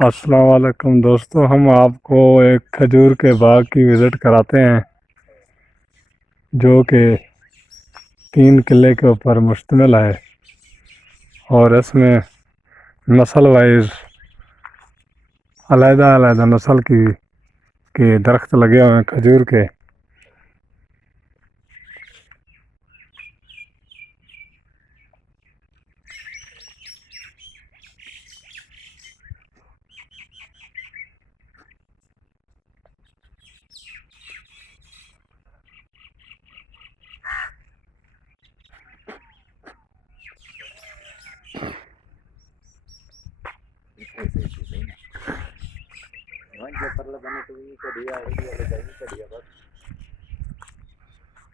अस्सलाम वालेकुम दोस्तों, हम आपको एक खजूर के बाग की विज़िट कराते हैं जो कि 3 किले के ऊपर मुश्तमिल है और इसमें नस्ल वाइज अलग-अलग नस्ल के दरख्त लगे हुए हैं खजूर के।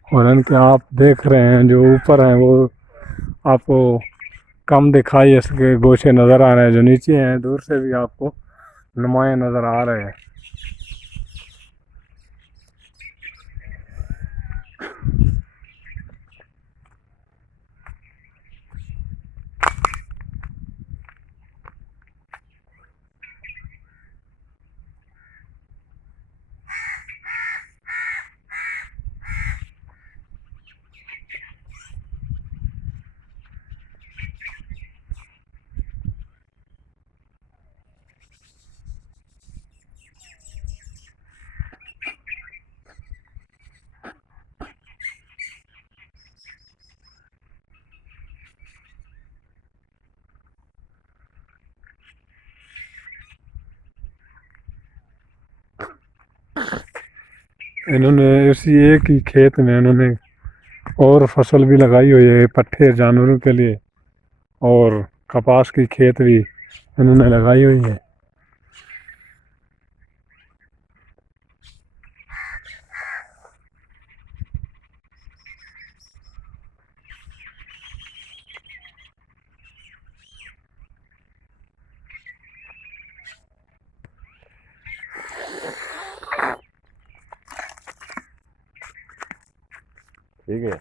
और इनके आप देख रहे हैं जो ऊपर हैं वो आपको कम दिखाई इसके गोशे नज़र आ रहे हैं, जो नीचे हैं दूर से भी आपको नुमाया नज़र आ रहे हैं। इन्होंने इसी एक ही खेत में इन्होंने और फसल भी लगाई हुई है, पट्ठे जानवरों के लिए, और कपास की खेत भी इन्होंने लगाई हुई है। ठीक है।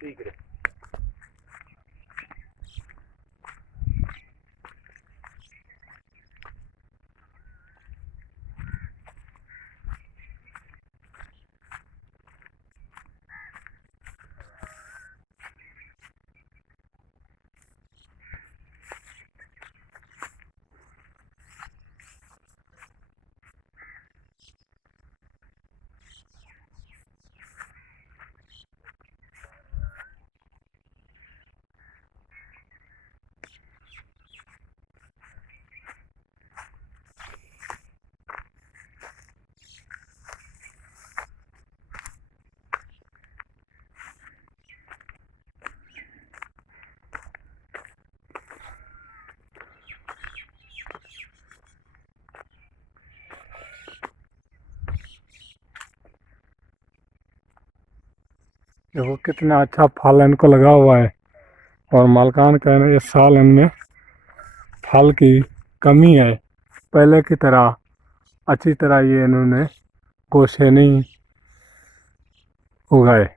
ठीक है। देखो कितना अच्छा फल इनको लगा हुआ है, और मालकान कह रहे हैं इस साल इनमें फल की कमी है। पहले की तरह अच्छी तरह ये इन्होंने गोशे नहीं उगाए।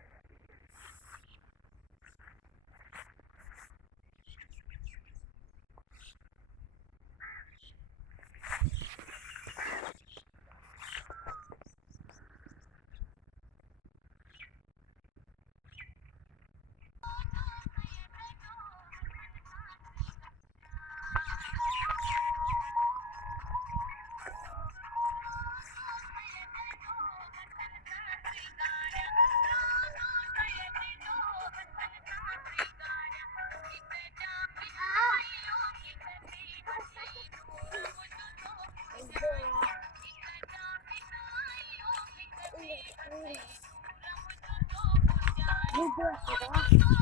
दूध